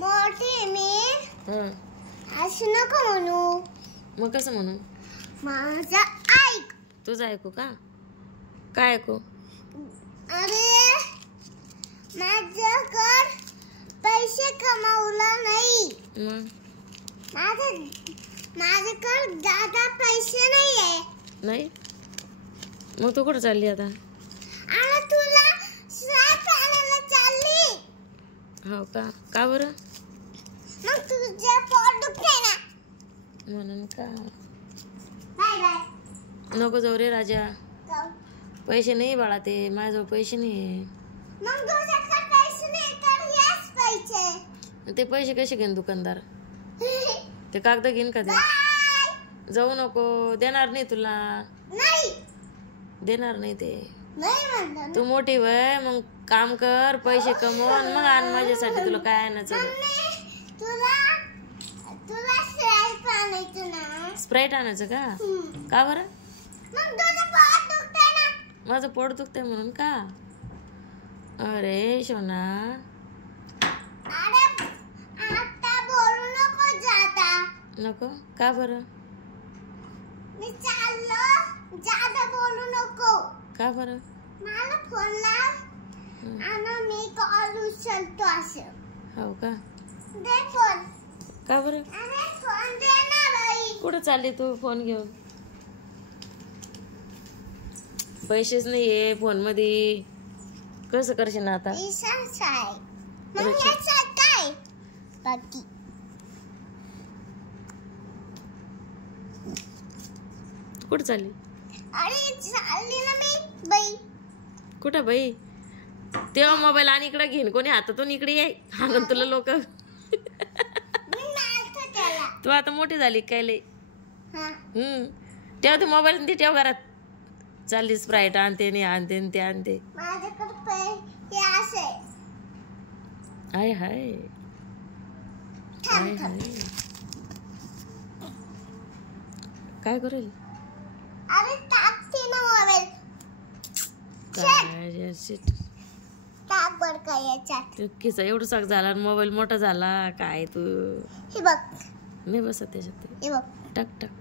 मोठी मी असं नको म्हणू. मग कसं म्हणू? माझं ऐक. तुझं ऐकू का? काय ऐकू? अरे माझ्याकडे पैसे कमावला नाही. मग माझ्याकडे दादा पैसे नाहीये. नाही? मग तू कुठं चालली आता? आणि तुला श्राप आणायला चालली. हो का? का बरं? मग तुझे पोट दुखते ना म्हणून का? Bye bye. नको जाऊ रे राजा. पैसे नाही बाळा, ते माझ्याजवळ पैसे नाही. मग तुझ्याकडे पैसे नाही तर याच पैसे. ते पैसे कसे घेईन दुकानदार? ते कागद घेईन का ते? जाऊ नको, देणार नाही तुला. नाही देणार नाही ते. नाही म्हणतो. तू मोठी वय, मग काम कर, पैसे कमवून मग आण माझ्यासाठी. तुला काय आणायचं? तुला तुला स्प्राईट आणायचं ना. स्प्राईट आणायचं का? का बरं? मग तुझं पोट दुखतंय ना. माझं पोट दुखतंय म्हणून का? अरे सोना, अरे आता बोलू नको जाता. नको का बरं? मी चाललो, जादा बोलू नको. का बरं? मला फोन लाव आणि मी कॉल उचलतो असं. हो का? दे फोन. का बरं? अरे फोन दे ना बाई. कुठं चालली तू फोन घेऊन? पैसेच नाहीये फोन मध्ये, कसं करशील ना आता? पैसाच आहे. मग याचं काय बाकी? कुठं चालली? अरे चालली ना मी बाई. कुठं बाई? तेव्हा मोबाईल आणि इकडे घेईन कोणी हातातून, इकडे ये हाणून तुला लोक. मी मारतो त्याला. तू आता मोठी झाली काय लय. हा. तेव्हा ते मोबाईल ते ठेव घरात. चालली स्प्राईट आणते नाही आणते ते आणते. माझ्याकडे पैसे असे. हाय हाय हाय हाय. काय करेल? अरे टाकते ना मोबाईल. काय शिट. टाक बर काय याच्यात. किसा एवढं साक झाला, मोबाईल मोठा झाला काय तू. हे बघ. नाही बसत त्याच्यात. हे बघ. टाक टाक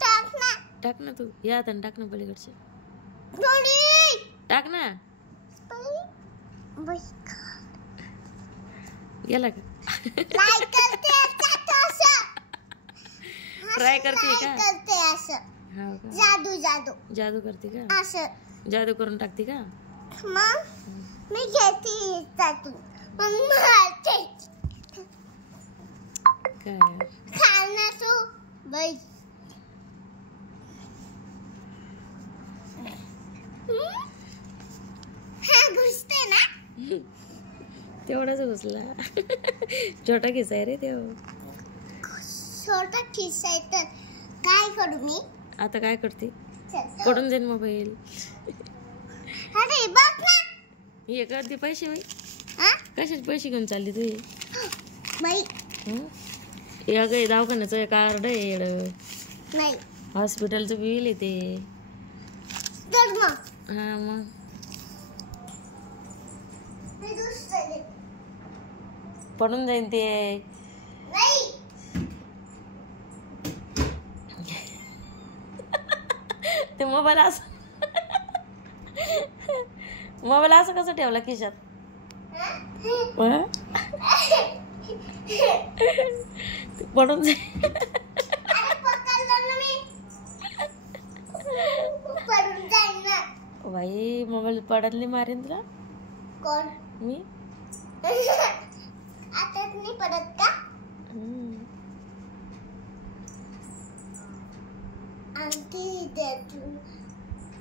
टाक ना. टाक ना तू. या आता टाक ना पलीकडचे. थोडी टाक ना. बस. गेला का? लाईक करते असं. ट्राय करते का? करते असं. हो का? जादू जादू. जादू करते का? असं जादू करून टाकते का? मग मी घेते जादू. मग मारते. काय खाना तू बाई. हा घुसते ना. तेवढाच घुसला. छोटा खिसा आहे रे तेव. छोटा खिसा आहे तर काय करू मी आता? काय करते? चल. कडून जाईन मोबाईल. अरे बघ ना. हे करते पैसे बाई. हा कशाचे पैसे घेऊन चालली तू? बाई या गे दवाखान्याचं कार्ड आहे. नाही हॉस्पिटलचं बिल आहे ते. तर मग हा मग मी दुसरं पडून जाईन ते. नाही. ते मोबाईल असं मोबाईल असं कसं ठेवला खिशात? पडून जाईल. बाई मोबाईल पडली मारेन तुला. कोण? मी. आता नाही पडत का?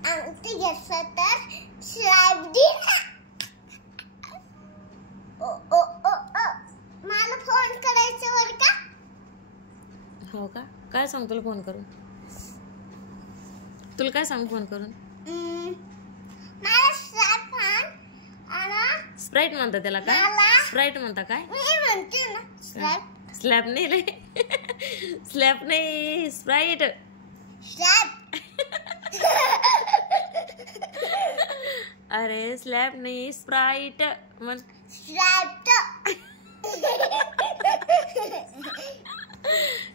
अंगठी घेतलं तर स्लाईड दे ना. ओ मला फोन करायचं वर का? हो का? काय सांग तुला फोन करून? तुला काय सांग फोन करून? मला स्लॅप आणि स्प्राईट म्हणता त्याला काय? स्प्राईट म्हणता काय? मी म्हणते ना स्लॅप. स्लॅप नाही रे. स्लॅप नाही, स्प्राईट. स्लॅप. अरे स्लॅब नाही, स्प्राईट म्हण. स्ट्रॅप्ट.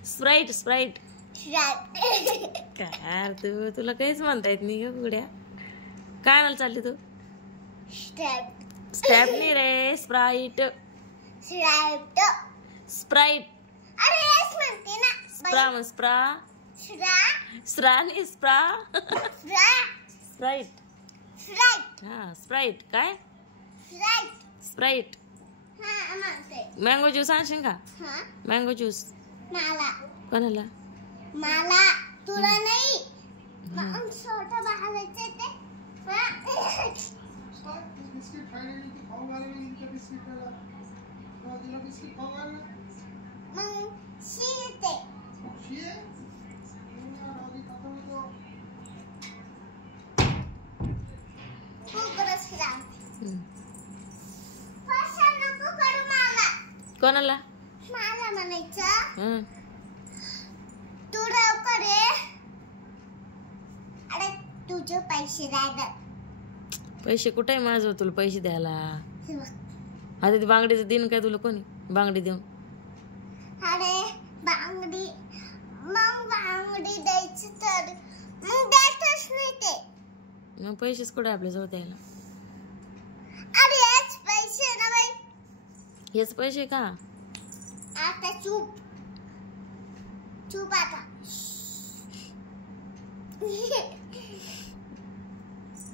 Sprite sprite. स्ट्रॅप्ट. काय तुला काहीच म्हणता येत नाही ग गुड्या. काय आणायला चालली तू? स्ट्रॅप्ट. स्टॅप नाही रे, स्प्राईट. स्ट्रॅप्ट. स्प्राईट. अरे हेच म्हणते ना. स्प्रा म्हण. स्प्रा. स्प्रा नाही, स्प्रा. स्प्राईट. स्प्राईट. हा स्प्राईट. काय? स्प्राईट. स्प्राईट. हा म्हणते. मँगो ज्यूस आणशील का? हा मँगो ज्यूस. मला. कोणाला? मला. तुला नाही. मग छोटा बाळाचे ते. बिस्किट खाने की खाऊ वाले में इनके बिस्किट वाला दिला बिस्किट खाऊ वाला मग शिते. ये आधी खाता हूं तो कुकरच खा. हम्म. फसा नको करू मला. कोणाला? मला म्हणायचं हं. तू लवकर ये. अरे तुझे पैसे द्यायला. पैसे कुठे आहे माझं तुला पैसे द्यायला? हे बघ. आता ती बांगडीचं दिन काय तुला कोणी बांगडी देऊन? अरे बांगडी. मग बांगडी द्यायची तर मग द्यायचंच नाही ते. मग पैसेच कुठे आपल्याजवळ द्यायला? अरे हेच पैसे ना बाई. हेच पैसे का? आता चूप. चूप आता.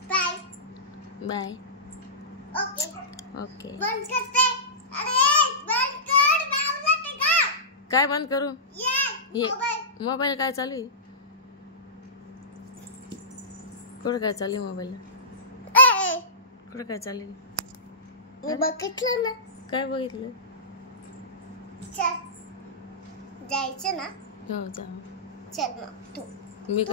बाय. बाय. ओके. ओके. बंद करते. अरे बंद कर. बाबूला टिका. काय बंद करू? ये ये. मोबाईल. मोबाईल काय चालू आहे? कुठं काय चालू आहे मोबाईलला? ए कुठं काय चालू आहे? मी बघितलं ना. काय बघितलं? चल जायचं ना. हो जा. चल मग तू. मी